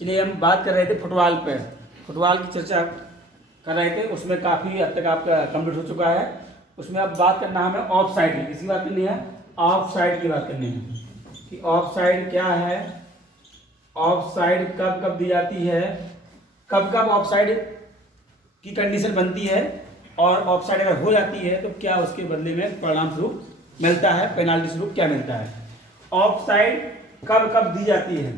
चलिए हम बात कर रहे थे फुटबॉल पे, फुटबॉल की चर्चा कर रहे थे, उसमें काफ़ी हद तक आपका कंप्लीट हो चुका है। उसमें अब बात करना हमें ऑफ साइड की, किसकी बात करनी है? ऑफ साइड की बात करनी है कि ऑफ साइड क्या है, ऑफ साइड कब कब दी जाती है, कब कब ऑफ साइड की कंडीशन बनती है, और ऑफ साइड अगर हो जाती है तो क्या उसके बदले में परिणाम स्वरूप मिलता है, पेनाल्टी स्वरूप क्या मिलता है। ऑफ साइड कब कब दी जाती है,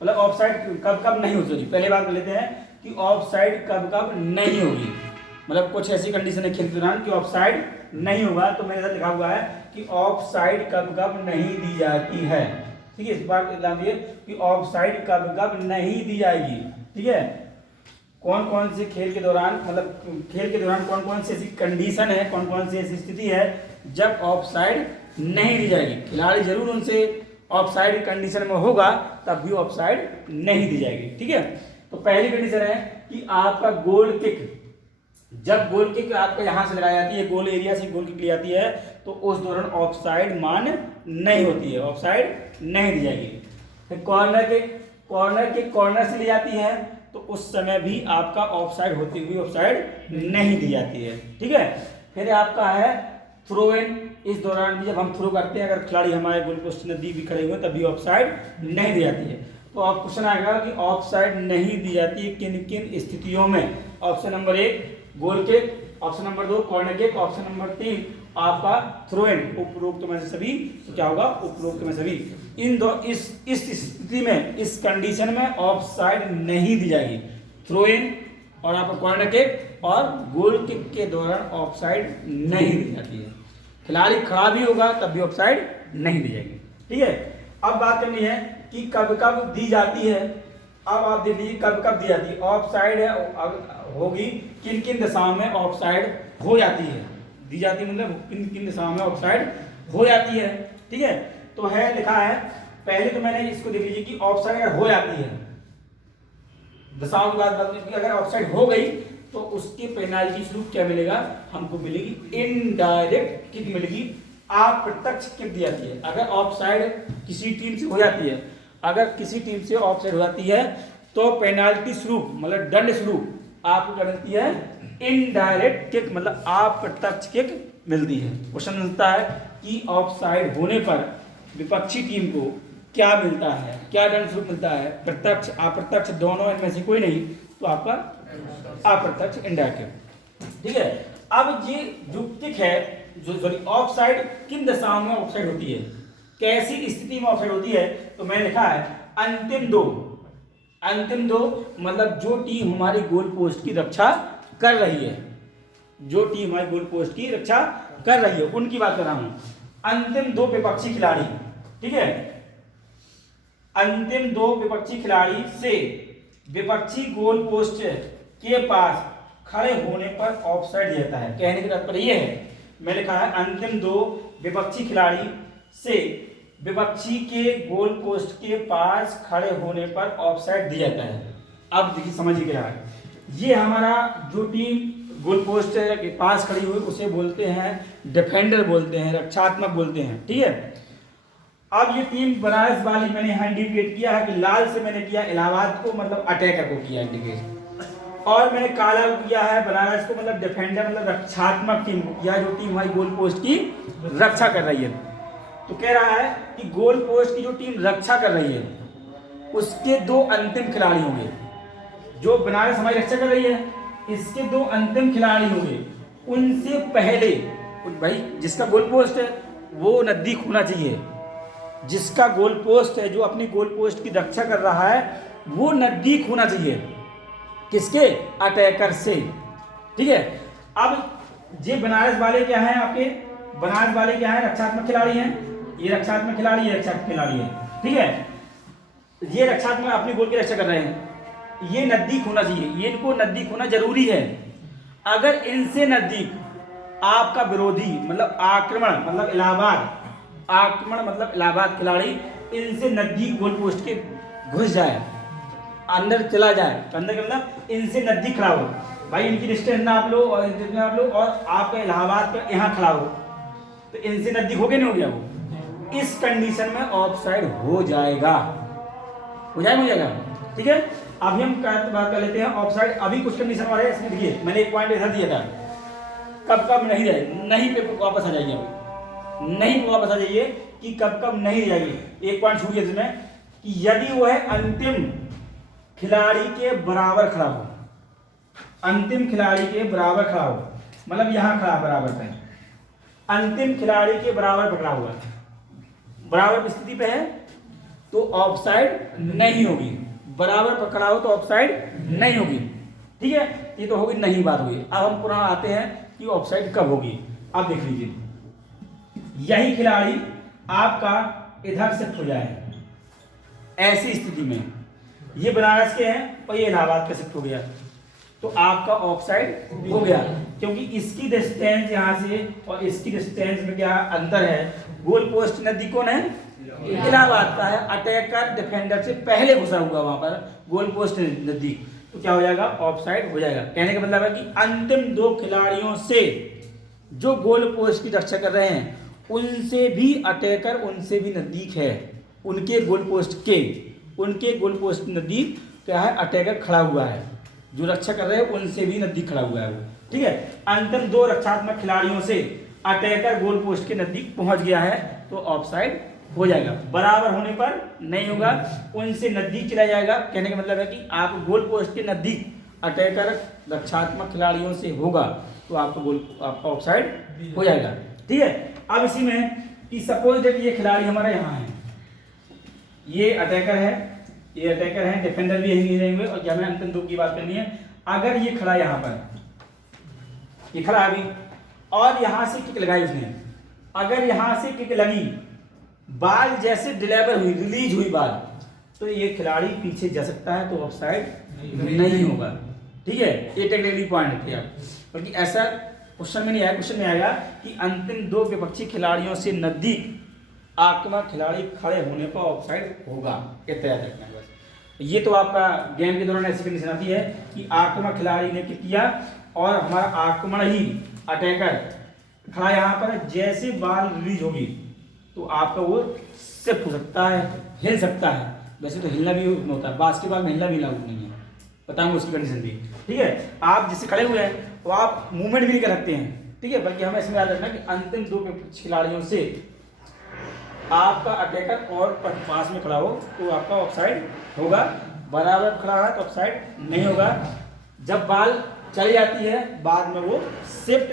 मतलब ऑफ साइड कब कब नहीं होती। पहले बात कर लेते हैं कि ऑफ साइड कब कब नहीं होगी, मतलब कुछ ऐसी कंडीशन है खेल के दौरान कि ऑफ साइड नहीं होगा, तो मेरे साथ लिखा हुआ है कि ऑफ साइड कब कब नहीं दी जाती है। ठीक है, इस बात ध्यान दिए कि ऑफ साइड कब कब नहीं दी जाएगी। ठीक है, कौन कौन से खेल के दौरान, मतलब खेल के दौरान कौन कौन सी ऐसी कंडीशन है, कौन कौन सी ऐसी स्थिति है जब ऑफ साइड नहीं दी जाएगी। खिलाड़ी जरूर उनसे ऑफ साइड कंडीशन में होगा तब भी ऑफ साइड नहीं दी जाएगी। ठीक है, तो पहली कंडीशन है कि आपका गोल किक, जब गोल किक आपका यहां से लगाई जाती है, गोल एरिया से गोल किक ली जाती है, तो उस दौरान ऑफ साइड मान नहीं होती है, ऑफ साइड नहीं दी जाएगी। फिर कॉर्नर के कॉर्नर से ली जाती है तो उस समय भी आपका ऑफ साइड होती हुई ऑफ साइड नहीं दी जाती है। ठीक है, फिर आपका है थ्रो इन, इस दौरान भी जब हम थ्रो करते हैं, अगर खिलाड़ी हमारे गोल पोस्ट नजदीक भी खड़े हुए तब भी ऑफ साइड नहीं दी जाती है। तो आप क्वेश्चन आएगा कि ऑफ साइड नहीं दी जाती है किन किन स्थितियों में। Option number 1 goal kick, option number 2 corner kick, option number 3 आपका थ्रो इन। उपरोक्त में से सभी, तो क्या होगा? उपरोक्त में सभी। इस स्थिति में, इस कंडीशन में ऑफ साइड नहीं दी जाएगी। थ्रो इन और आपका कॉर्नर किक और गोल किक के दौरान ऑफ साइड नहीं दी जाती है। खिलाड़ी खड़ा भी होगा तब भी ऑफ साइड नहीं दी जाएगी। ठीक है, अब बात करनी है कि कब कब दी जाती है। अब आप देख लीजिए कब कब दी जाती है। ऑफ साइड है होगी किन किन दशाओं में ऑफ साइड हो जाती है, दी जाती है मतलब किन किन दशाओं में ऑफ साइड हो जाती है। ठीक है, तो है लिखा है, पहले तो मैंने इसको देख लीजिए कि ऑफ साइड अगर हो जाती है, दशाओं की बात बता कि अगर ऑफ साइड हो गई तो उसकी पेनाल्टी स्वरूप क्या मिलेगा? हमको मिलेगी इनडायरेक्ट किक मिलेगी, अप्रत्यक्ष किक दी जाती है। अगर ऑफ साइड किसी टीम से हो जाती है, अगर किसी टीम से ऑफ साइड हो जाती है तो पेनाल्टी स्वरूप, मतलब दंड स्वरूप आपको क्या मिलती है? इनडायरेक्ट किक, मतलब अप्रत्यक्ष किक मिलती है। क्वेश्चन मिलता है कि ऑफ साइड होने पर विपक्षी टीम को क्या मिलता है, क्या दंड स्वरूप मिलता है? प्रत्यक्ष, अप्रत्यक्ष, दोनों इनमें से कोई नहीं, तो आपका अप्रत्यक्ष, इनडायरेक्ट। ठीक है, अब ये जो किक है, जो सॉरी ऑफ साइड किन दशाओं में ऑफ साइड होती है, कैसी स्थिति में ऑफ साइड होती है, तो मैंने लिखा है अंतिम दो मतलब जो टीम हमारी गोल पोस्ट की रक्षा कर रही है, जो टीम हमारी गोल पोस्ट की रक्षा कर रही है उनकी बात कर रहा हूं। अंतिम दो विपक्षी खिलाड़ी, ठीक है, अंतिम दो विपक्षी खिलाड़ी से विपक्षी गोल पोस्ट के पास खड़े होने पर ऑफ साइड देता है। कहने का तात्पर्य यह है, मैं लिखा है अंतिम दो विपक्षी खिलाड़ी से विपक्षी के गोल पोस्ट के पास खड़े होने पर ऑफ साइड दिया जाता है। अब देखिए समझिए क्या है, ये हमारा जो टीम गोल पोस्ट के पास खड़ी हुई उसे बोलते हैं डिफेंडर, बोलते हैं रक्षात्मक बोलते हैं। ठीक है, अब ये टीम बनारस वाली मैंने यहाँ इंडिकेट किया है कि लाल से मैंने किया इलाहाबाद को, मतलब अटैकर को किया इंडिकेट, और मैंने काला किया है बनारस को, मतलब डिफेंडर, मतलब रक्षात्मक टीम को किया, जो टीम हमारी गोल पोस्ट की रक्षा कर रही है। तो कह रहा है कि गोल पोस्ट की जो टीम रक्षा कर रही है उसके दो अंतिम खिलाड़ी होंगे, जो बनारस हमारी रक्षा कर रही है इसके दो अंतिम खिलाड़ी होंगे। उनसे पहले भाई जिसका गोल पोस्ट है वो नजदीक होना चाहिए, जिसका गोल पोस्ट है, जो अपनी गोल पोस्ट की रक्षा कर रहा है वो नजदीक होना चाहिए, किसके? अटैकर से। ठीक है, अब ये बनारस वाले क्या हैं आपके? बनारस वाले क्या है? रक्षात्मक खिलाड़ी हैं, ये रक्षात्मक खिलाड़ी, ये रक्षात्मक खिलाड़ी है। ठीक है, ये रक्षात्मक अपनी गोल की रक्षा कर रहे हैं, ये नजदीक होना चाहिए, ये इनको नजदीक होना जरूरी है। अगर इनसे नजदीक आपका विरोधी, मतलब आक्रमण, मतलब इलाहाबाद खिलाड़ी इनसे नजदीक गोल पोस्ट के घुस जाए, अंदर चला जाए, अंदर के मतलब इनसे नजदीक खड़ा हो, भाई इनकी डिस्टेंस नाप लो और नाप लो, और आपका इलाहाबाद का यहाँ खड़ा हो तो इनसे नजदीक हो गया, नहीं हो गया? वो इस कंडीशन में ऑफ साइड हो जाएगा, ठीक है, अभी हम बात कर लेते हैं ऑफ साइड। अभी कुछ कंडीशन और है इसमें, देखिए मैंने एक पॉइंट ऐसा दिया था, कब कब नहीं जाए, नहीं पे वापस आ जाइए, अभी नहीं पे वापस आ जाइए कि कब कब नहीं जाइए। एक पॉइंट छूट गया इसमें कि यदि वो है अंतिम खिलाड़ी के बराबर खड़ा हो, अंतिम खिलाड़ी के बराबर खड़ा हो, मतलब यहां खड़ा बराबर पे, अंतिम खिलाड़ी के बराबर पकड़ा हुआ है, बराबर स्थिति पे है तो ऑफ साइड नहीं होगी, बराबर पकड़ा हो तो ऑफ साइड नहीं होगी। ठीक है, ये तो होगी नहीं बात हुई। अब हम पुनः आते हैं कि ऑफ साइड कब होगी। अब देख लीजिए, यही खिलाड़ी आपका इधर शिफ्ट हो जाए, ऐसी स्थिति में ये बनारस के हैं और ये इलाहाबाद का शिफ्ट हो गया, तो आपका ऑफ साइड हो गया, क्योंकि इसकी डिस्टेंस यहां से और इसकी डिस्टेंस में क्या अंतर है। गोल पोस्ट नजदीक कौन है, इलाहाबाद का है, अटैकर डिफेंडर से पहले घुसा हुआ वहां पर गोल पोस्ट नजदीक, तो क्या हो जाएगा, ऑफ साइड हो जाएगा। कहने का मतलब है कि अंतिम दो खिलाड़ियों से जो गोल पोस्ट की रक्षा कर रहे हैं उनसे भी अटैकर उनसे भी नजदीक है, उनके गोल पोस्ट नजदीक क्या है, अटैकर खड़ा हुआ है, जो रक्षा कर रहे हैं उनसे भी नजदीक खड़ा हुआ है वो। ठीक है, अंतिम दो रक्षात्मक खिलाड़ियों से अटैकर गोल पोस्ट के नजदीक पहुंच गया है तो ऑफ साइड हो जाएगा। बराबर होने पर नहीं होगा, उनसे नजदीक चला जाएगा। कहने का मतलब है कि आप गोल पोस्ट के नजदीक अटैकर रक्षात्मक खिलाड़ियों से होगा तो आपका ऑफ साइड हो जाएगा। ठीक है, अब इसी में कि सपोज दैट ये खिलाड़ी हमारा यहाँ है, ये अटैकर है, डिफेंडर भी यही रहेंगे, और हमें अंतिम दो की बात करनी है। अगर ये खड़ा यहाँ पर, ये खड़ा अभी और यहां से किक लगाई उसने, अगर यहां से किक लगी, बाल जैसे डिलीवर हुई, रिलीज हुई बाल, तो ये खिलाड़ी पीछे जा सकता है तो ऑफ साइड नहीं होगा। ठीक है, ये टेक्निकली पॉइंट थे आप, बल्कि ऐसा क्वेश्चन में नहीं आया। क्वेश्चन में आएगा कि अंतिम दो विपक्षी खिलाड़ियों से नजदीक आक्रामक खिलाड़ी खड़े होने पर ऑफ साइड होगा, इतना याद रखना है बस। ये तो आपका गेम के दौरान ऐसी कंडीशन आती है कि आक्रामक खिलाड़ी ने किया और हमारा आक्रमण ही अटैकर खड़ा यहाँ पर, जैसे बाल रिलीज होगी तो आपका वो शिफ्ट हो सकता है, हिल सकता है। वैसे तो हिलना भी होता है, बास्केटबॉल में हिलना भी लागू नहीं है, बताऊंगा उसकी कंडीशन भी। ठीक है, आप जिससे खड़े हुए हैं तो आप मूवमेंट भी नहीं कर सकते हैं। ठीक है, बल्कि हमें इसमें याद रखना कि अंतिम दो खिलाड़ियों से आपका अटैकर और पास में खड़ा हो तो आपका ऑफ साइड होगा, बराबर खड़ा है तो ऑफ साइड नहीं होगा। जब बाल चली जाती है बाद में वो शिफ्ट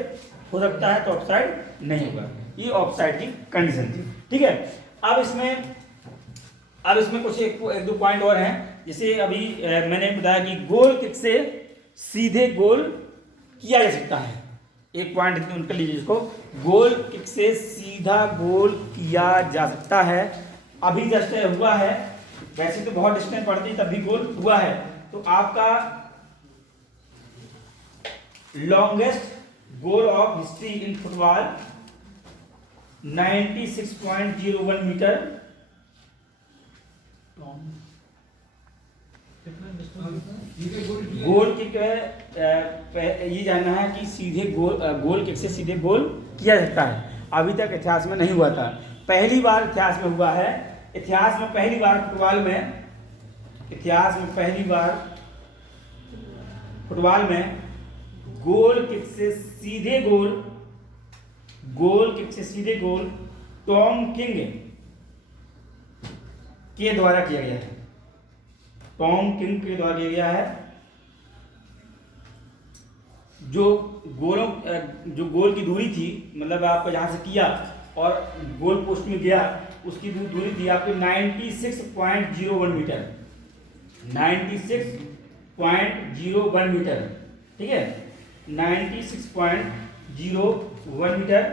हो सकता है तो ऑफ साइड नहीं होगा। ये ऑफ साइड की कंडीशन थी। ठीक है, अब इसमें कुछ एक दो पॉइंट और हैं। जैसे अभी मैंने बताया कि गोल किक से सीधे गोल किया जा सकता है। एक पॉइंट उनका लीजिए, इसको गोल किक से सीधा गोल किया जा सकता है। अभी जस्ट हुआ है, वैसे तो बहुत डिस्टेंस पड़ती तब भी गोल हुआ है, तो आपका longest goal of history in football 96.01 मीटर। गोल किक ये जानना है कि सीधे गोल किक से सीधे गोल किया जाता है। अभी तक इतिहास में नहीं हुआ था, पहली बार इतिहास में हुआ है। इतिहास में पहली बार फुटबॉल में गोल किक से सीधे गोल टॉम किंग के द्वारा किया गया है। टॉम किंग के द्वारा किया गया है। जो गोल की दूरी थी, मतलब आप जहां से किया और गोल पोस्ट में गया, उसकी दूरी थी आपकी 96.01 मीटर। 96.01 मीटर। ठीक है, 96.01 मीटर।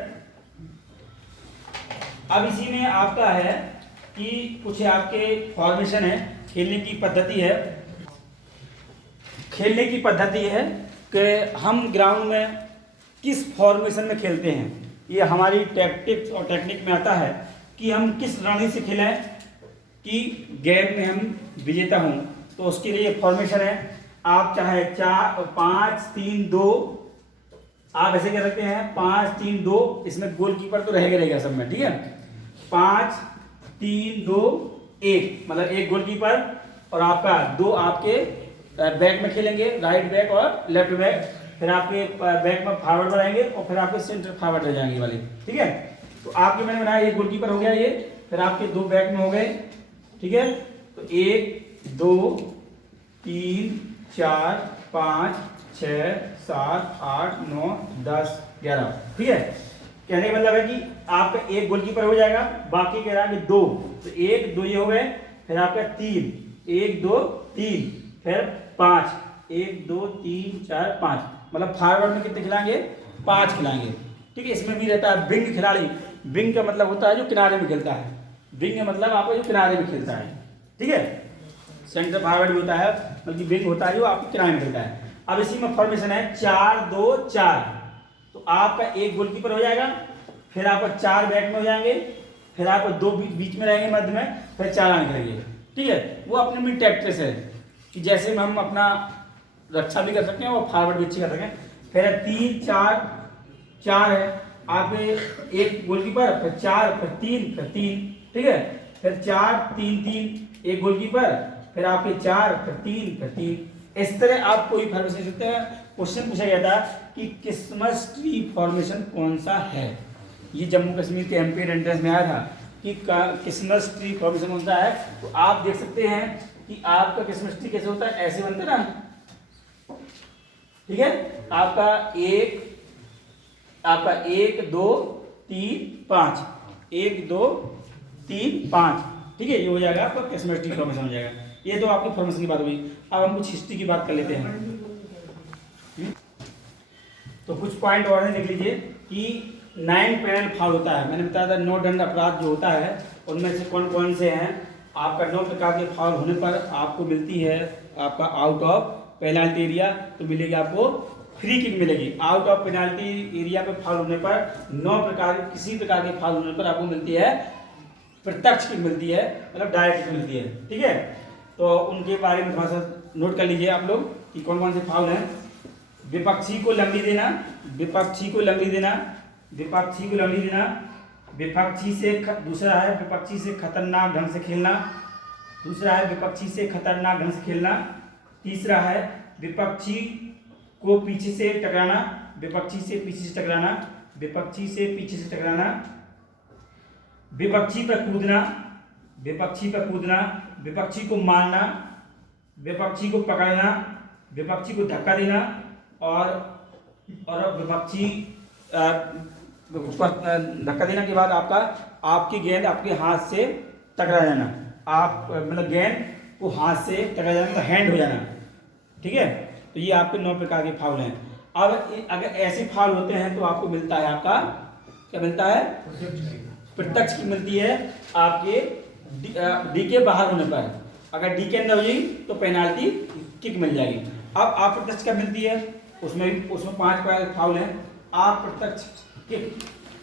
अब इसी में आपका है कि कुछ आपके फॉर्मेशन है, खेलने की पद्धति है कि हम ग्राउंड में किस फॉर्मेशन में खेलते हैं। ये हमारी टैक्टिक्स और टेक्निक में आता है कि हम किस रणनीति से खेलें कि गेम में हम विजेता हों। तो उसके लिए फॉर्मेशन है, आप चाहे 4-5-3-2 आप ऐसे कर सकते हैं, 5-3-2। इसमें गोलकीपर तो रहेगा सब में। ठीक है, 5-3-2-1 मतलब एक गोलकीपर और आपका 2 आपके बैक में खेलेंगे, राइट बैक और लेफ्ट बैक, फिर आपके बैक में फॉरवर्ड बढ़ाएंगे और फिर आपके सेंटर फॉरवर्ड रह जाएंगे वाले, ठीक है। तो आपके मैंने बनाया ये गोलकीपर हो गया ये, फिर आपके 2 बैक में हो गए, ठीक है। तो 1 2 3 4 5 6 7 8 9 10 11, ठीक है। कहने का मतलब है कि आपका एक गोलकीपर हो जाएगा, बाकी कह रहा है कि 2, तो 1 2 ये हो गए, फिर आपका 3 1 2 3, फिर 5 1 2 3 4 5, मतलब फॉरवर्ड में कितने खिलाएंगे, 5 खिलाएंगे, ठीक है। इसमें भी रहता है विंग खिलाड़ी, विंग का मतलब होता है जो किनारे में खेलता है, विंग का मतलब आपका जो किनारे में खेलता है, ठीक है। सेंटर फॉरवर्ड भी होता है, बल्कि विंग होता है जो आपके किनारे में खेलता है। अब इसी में फॉर्मेशन है 4 2 4, तो आपका एक गोलकीपर हो जाएगा, फिर आपका 4 बैक में हो जाएंगे, फिर आपको 2 बीच में रहेंगे मध्य में, फिर 4 आगे रहेंगे, ठीक है। वो अपने में टैक्टिस है कि जैसे में हम अपना रक्षा भी कर सकते हैं और फॉरवर्ड भी अच्छी कर सकते हैं। फिर 3 4 4 है आपके एक गोलकीपर, फिर 4 फिर 3 फिर 3, ठीक है। फिर 4 3 3 एक गोलकीपर, फिर आपके 4 फिर 3 फिर 3। इस तरह आप कोई फॉर्मेशन सकते हैं। क्वेश्चन पूछा गया था कि क्रिसमस ट्री फॉर्मेशन कौन सा है, ये जम्मू कश्मीर के एमपी एंट्रेंस में आया था कि क्रिसमस ट्री फॉर्मेशन कौन सा है। तो आप देख सकते हैं कि आपका क्रिसमस ट्री कैसे होता है, ऐसे बनता है ना, ठीक है। आपका 1 2 3 5, 1 2 3 5, ठीक है। ये हो जाएगा आपका क्रिसमस ट्री फॉर्मेशन हो जाएगा। ये तो आपकी फॉर्मेशन की बात हुई। अब हम कुछ हिस्ट्री की बात कर लेते हैं। तो कुछ पॉइंट और देख लीजिए कि 9 पैनल फाउल होता है। मैंने बताया था 9 दंड अपराध जो होता है उनमें से कौन कौन से हैं। आपका 9 प्रकार के फाउल होने पर आपको मिलती है आपका आउट ऑफ पेनाल्टी एरिया, तो मिलेगी आपको फ्री किक मिलेगी। आउट ऑफ पेनाल्टी एरिया पे फाउल होने पर 9 प्रकार किसी प्रकार के फाउल होने पर आपको मिलती है प्रत्यक्ष किक मिलती है, मतलब डायरेक्ट किक मिलती है, ठीक है। तो उनके बारे में थोड़ा सा नोट कर लीजिए आप लोग कि कौन कौन से फाउल हैं। विपक्षी को लंबी देना, विपक्षी को लंबी देना, विपक्षी को लंबी देना, विपक्षी से दूसरा है विपक्षी से खतरनाक ढंग से खेलना, दूसरा है विपक्षी से खतरनाक ढंग से खेलना, तीसरा है विपक्षी को पीछे से टकराना, विपक्षी से पीछे से टकराना, विपक्षी से पीछे से टकराना, विपक्षी पर कूदना, विपक्षी पर कूदना, विपक्षी को मारना, विपक्षी को पकड़ना, विपक्षी को धक्का देना और विपक्षी धक्का देने के बाद आपकी गेंद आपके हाथ से टकरा जाना, आप मतलब गेंद को हाथ से टकरा जाना, तो हैंड हो जाना, ठीक है। तो ये आपके 9 प्रकार के फाउल हैं। अब अगर ऐसे फाउल होते हैं तो आपको मिलता है आपका क्या मिलता है, प्रत्यक्ष की मिलती है आपके डी के बाहर होने पर। अगर डी के अंदर हुई तो पेनाल्टी किक मिल जाएगी। अब आप प्रत्यक्ष क्या मिलती है, उसमें 5 प्रकार के फाउल हैं। आप प्रत्यक्ष किक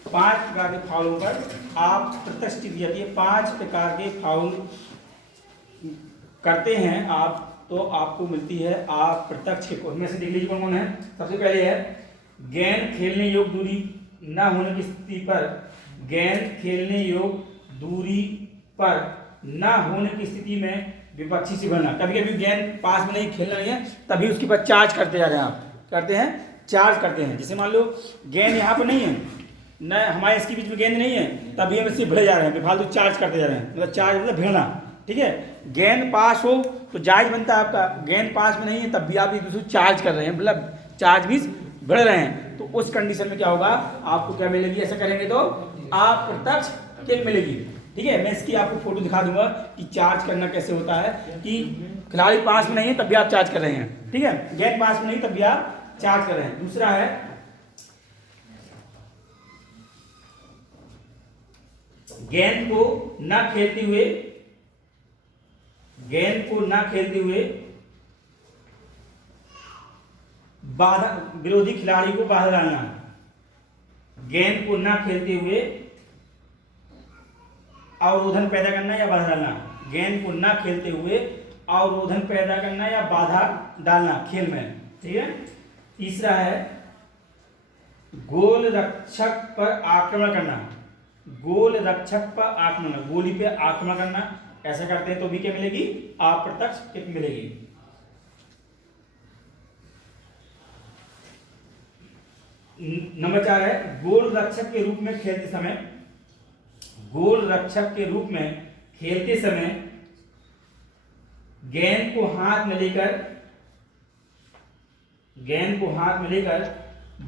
5 प्रकार के फाउलों पर आप प्रत्यक्ष की दी जाती है। 5 प्रकार के फाउल करते हैं आप तो आपको मिलती है आप प्रत्यक्ष किक। उनमें से देख लीजिए कौन कौन है। सबसे पहले है गेंद खेलने योग्य दूरी न होने की स्थिति पर, गेंद खेलने योग्य दूरी पर न होने की स्थिति में विपक्षी से भिड़ना। कभी कभी गेंद पास में नहीं खेलना नहीं है, तभी उसके बाद चार्ज करते जा रहे हैं, आप करते हैं चार्ज करते हैं। जैसे मान लो गेंद यहाँ पर नहीं है न, हमारे इसके बीच में गेंद नहीं है, तभी हम इससे भिड़ जा रहे हैं, बेफालतू चार्ज करते जा रहे हैं, मतलब चार्ज मतलब भिड़ना, ठीक है। गेंद पास हो तो जायज बनता है आपका, गेंद पास में नहीं है तब भी आप एक दूसरे को चार्ज कर रहे हैं, मतलब चार्ज भी भिड़ रहे हैं, तो उस कंडीशन में क्या होगा, आपको क्या मिलेगी, ऐसा करेंगे तो आप प्रत्यक्ष किक मिलेगी, ठीक है। मैं इसकी आपको फोटो दिखा दूंगा कि चार्ज करना कैसे होता है, कि खिलाड़ी पास में नहीं है तब भी आप चार्ज कर रहे हैं, ठीक है, गेंद पास में नहीं तब भी आप चार्ज कर रहे हैं। दूसरा है गेंद को ना खेलते हुए, गेंद को ना खेलते हुए बाधा, विरोधी खिलाड़ी को बाधा डालना, गेंद को ना खेलते हुए अवरोधन पैदा करना या बाधा डालना, गेंद को ना खेलते हुए अवरोधन पैदा करना या बाधा डालना खेल में, ठीक है। तीसरा है गोल रक्षक पर आक्रमण करना, गोल रक्षक पर आक्रमण, गोली पे आक्रमण करना, ऐसा करते हैं तो भी क्या मिलेगी, अप्रत्यक्ष टिप मिलेगी। नंबर 4 है गोल रक्षक के रूप में खेलते समय, गोल रक्षक के रूप में खेलते समय गेंद को हाथ में लेकर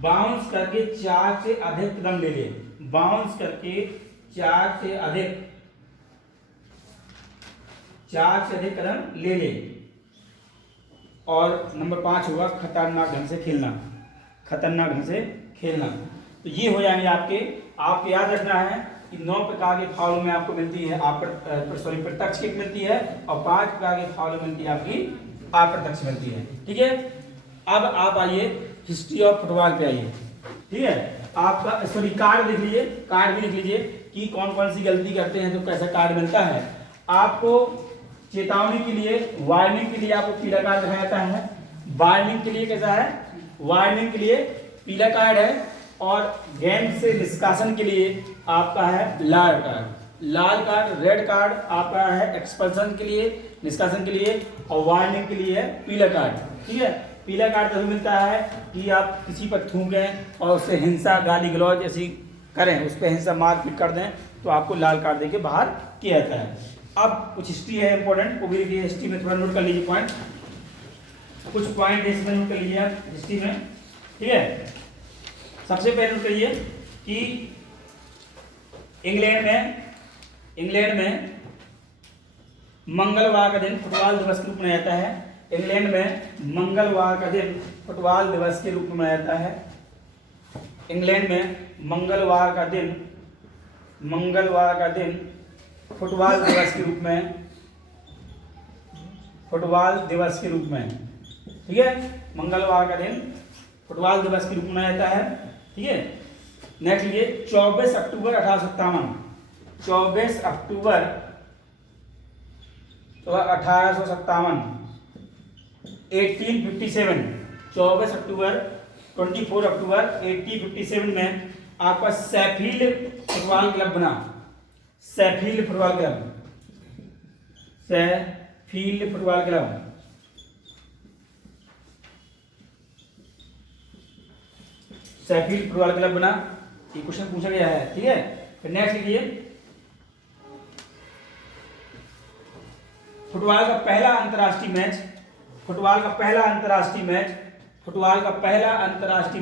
बाउंस करके 4 से अधिक कदम ले ले, बाउंस करके 4 से अधिक कदम ले ले। और नंबर 5 होगा खतरनाक ढंग से खेलना, खतरनाक ढंग से खेलना। तो ये हो जाएंगे आपके। आपको याद रखना है कि 9 प्रकार के फाउल में आपको मिलती है प्रत्यक्ष किक मिलती है, और 5 प्रकार के फाउल में मिलती है आपकी अप्रत्यक्ष मिलती है। ठीक है, अब आप आइए हिस्ट्री ऑफ फुटबॉल पे आइए। ठीक है, आपका सॉरी कार्ड लिख लीजिए, कार्ड भी लिख लीजिए कि कौन कौन सी गलती करते हैं तो कैसा कार्ड मिलता है। आपको चेतावनी के लिए, वार्निंग के लिए आपको पीला कार्ड दिखाया जाता है। वार्निंग के लिए कैसा है, वार्निंग के लिए पीला कार्ड है, और गेम से निष्कासन के लिए आपका है लाल कार्ड। लाल कार्ड, रेड कार्ड आपका है एक्सपल्सन के लिए, निष्कासन के लिए, और वार्निंग के लिए है पीला कार्ड। ठीक है, पीला कार्ड तभी मिलता है कि आप किसी पर थूकें और उससे हिंसा, गाली गलौज ऐसी करें, उस पर हिंसा मारपीट कर दें, तो आपको लाल कार्ड देके बाहर किया जाता है। अब कुछ हिस्ट्री है इंपॉर्टेंट, वो भी देखिए हिस्ट्री में थोड़ा नोट कर लीजिए पॉइंट, कुछ पॉइंट इसमें नोट कर लीजिए आप हिस्ट्री में। ठीक है, सबसे पहले नोट करिए कि इंग्लैंड में मंगलवार का दिन फुटबॉल दिवस के रूप में मनाया जाता है। इंग्लैंड में मंगलवार का दिन फुटबॉल दिवस के रूप में मनाया जाता है। इंग्लैंड में मंगलवार का दिन फुटबॉल दिवस के रूप में, ठीक है, मंगलवार का दिन फुटबॉल दिवस के रूप में मनाया जाता है। ठीक है, नेक्स्ट ये 24 अक्टूबर 1857, 24 अक्टूबर 1857, 1857, 24 अक्टूबर 24 अक्टूबर 1857 में आपका शेफील्ड फुटबॉल क्लब बना। शेफील्ड फुटबॉल क्लब बना। ये क्वेश्चन पूछा गया है। ठीक है, फिर नेक्स्ट लिखिए फुटबॉल का पहला अंतर्राष्ट्रीय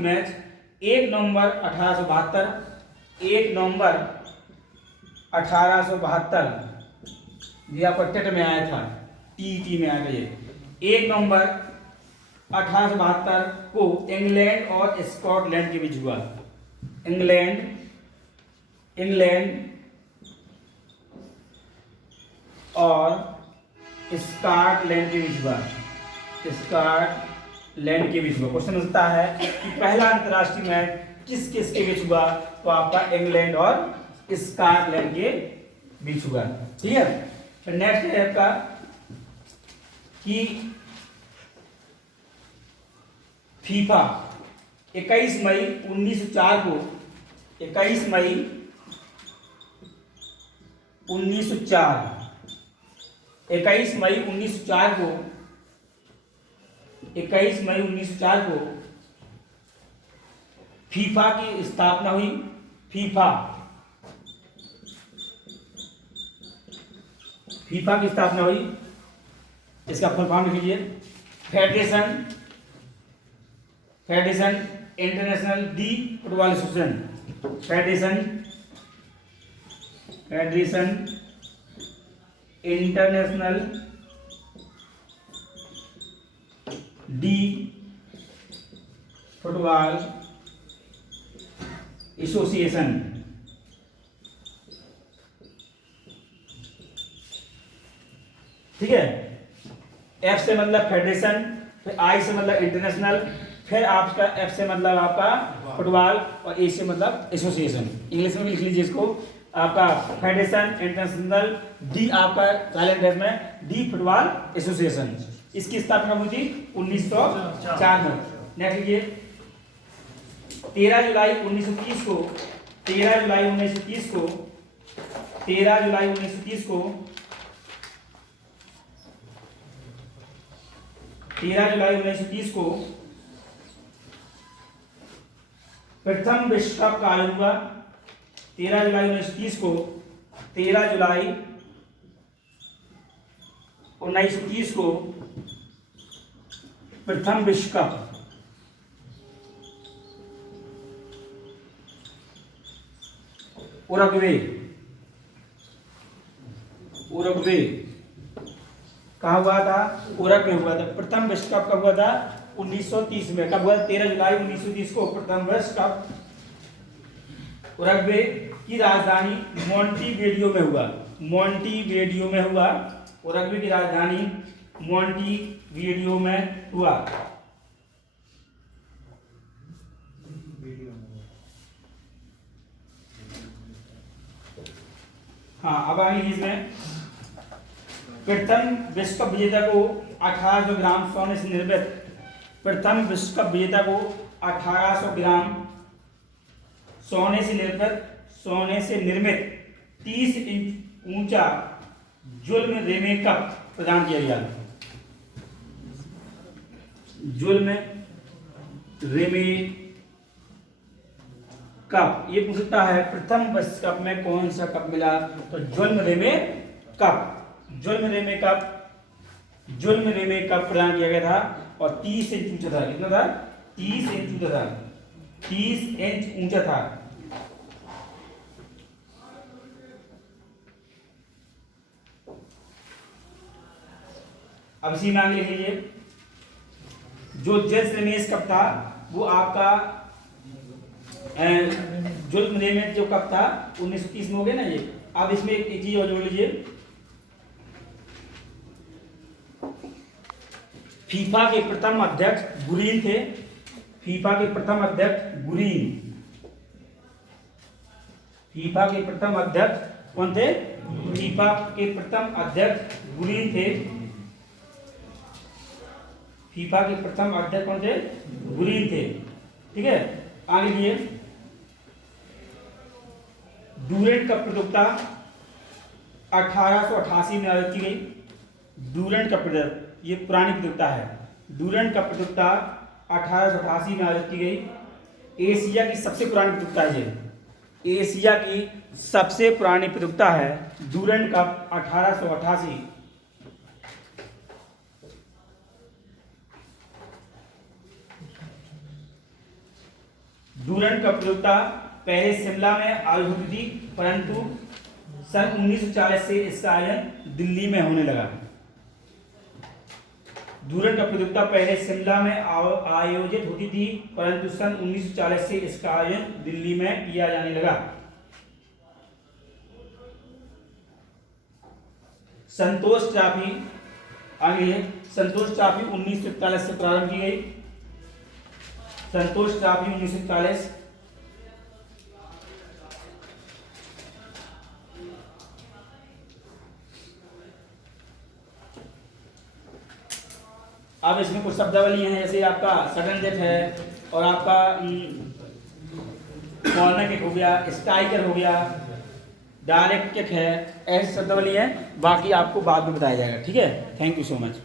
मैच 1 नवंबर 1872, 1 नवंबर 1872 ये आपका टेट में आया था, टीईटी में आया था ये। 1 नवंबर 1872 को इंग्लैंड और स्कॉटलैंड के बीच हुआ। इंग्लैंड और स्कॉटलैंड के बीच हुआ। क्वेश्चन मिलता है कि पहला अंतर्राष्ट्रीय मैच किस किस के बीच हुआ, तो आपका इंग्लैंड और स्कॉटलैंड के बीच हुआ। ठीक है, फिर नेक्स्ट है आपका कि फीफा 21 मई 1904 को 21 मई 1904 को फीफा की स्थापना हुई। फीफा की स्थापना हुई। इसका फुल फॉर्म लिख लीजिए, federation international de football association. Federation international de football association. ठीक है, एफ से मतलब फेडरेशन, फिर आई से मतलब इंटरनेशनल, फिर आपका एफ से मतलब आपका फुटबॉल, और ए से मतलब एसोसिएशन। इंग्लिश में भी लिख लीजिए इसको, आपका फेडरेशन इंटरनेशनल, डी आपका साइलेंट एफ में डी फुटबॉल एसोसिएशन। इसकी स्थापना हुई थी 1904 में। नेक्स्ट लिखिए 13 जुलाई 1930 को 13 जुलाई 1930 को प्रथम विश्व कप का आयोजन हुआ। 13 जुलाई 1930 को 13 जुलाई 1930 को प्रथम विश्व कप उरुग्वे कहाँ हुआ था? उरुग्वे हुआ था। प्रथम विश्व कप कब हुआ था? 1930 में। कब हुआ? 13 जुलाई 1930 को प्रथम विश्व कप उरुग्वे की राजधानी मोंटेविडियो में हुआ। मोंटेविडियो में हुआ। उरुग्वे की राजधानी मोंटेविडियो में हुआ। हाँ, अब आगे इसमें प्रथम विश्व कप विजेता को 1800 ग्राम सोने से निर्मित, प्रथम विश्व कप विजेता को 1800 ग्राम सोने से निर्मित 30 इंच ऊंचा जुल्म रेमे कप प्रदान किया गया। जुल्म रेमे कप, ये पूछ सकता है प्रथम विश्व कप में कौन सा कप मिला? तो जुल्म रेमे कप। जुल्म रेमे कप प्रदान किया गया था और 30 इंच ऊंचा था। कितना था? 30 इंच ऊंचा था। 30 इंच ऊंचा था। अब इसी में आगे लिख लीजिए, जो जज रमेश कप था वो आपका जुल्म रेमे जो कप था 1930 में हो गया ना ये। अब इसमें एक चीज और जोड़ लीजिए, फीफा के प्रथम अध्यक्ष गुरीन थे। फीफा के प्रथम अध्यक्ष गुरीन। फीफा के प्रथम अध्यक्ष कौन थे? फीफा के प्रथम अध्यक्ष गुरीन थे। फीफा के प्रथम अध्यक्ष कौन थे? गुरीन थे। ठीक है, आगे लिए डूरेंट कप प्रतियोगिता 1888 में आयोजित की गई। डूरेंट कप प्रतियोगिता ये पुरानी प्रतियोगिता है। डूरेंट कप प्रतियोगिता 1888 में आयोजित की गई। एशिया की सबसे पुरानी प्रतियोगिता है ये। एशिया की सबसे पुरानी प्रतियोगिता है डूरेंट कप 1888। डूरेंट कप प्रतियोगिता पहले शिमला में आयोजित होती थी, परंतु सन 1940 से इसका आयोजन दिल्ली में होने लगा। डूरेंट कप प्रतियोगिता पहले शिमला में आयोजित होती थी, परंतु सन 1940 से इसका आयोजन दिल्ली में किया जाने लगा। संतोष ट्रॉफी आगे, संतोष ट्रॉफी 1941 से प्रारंभ की गई। संतोष ट्रॉफी 1941। अब इसमें कुछ शब्दावली हैं, जैसे आपका सडन डेथ है और आपका कॉर्नर किक हो गया, स्ट्राइकर हो गया, डायरेक्ट किक है, ऐसी शब्दावली है। बाकी आपको बाद में बताया जाएगा। ठीक है, थैंक यू सो मच।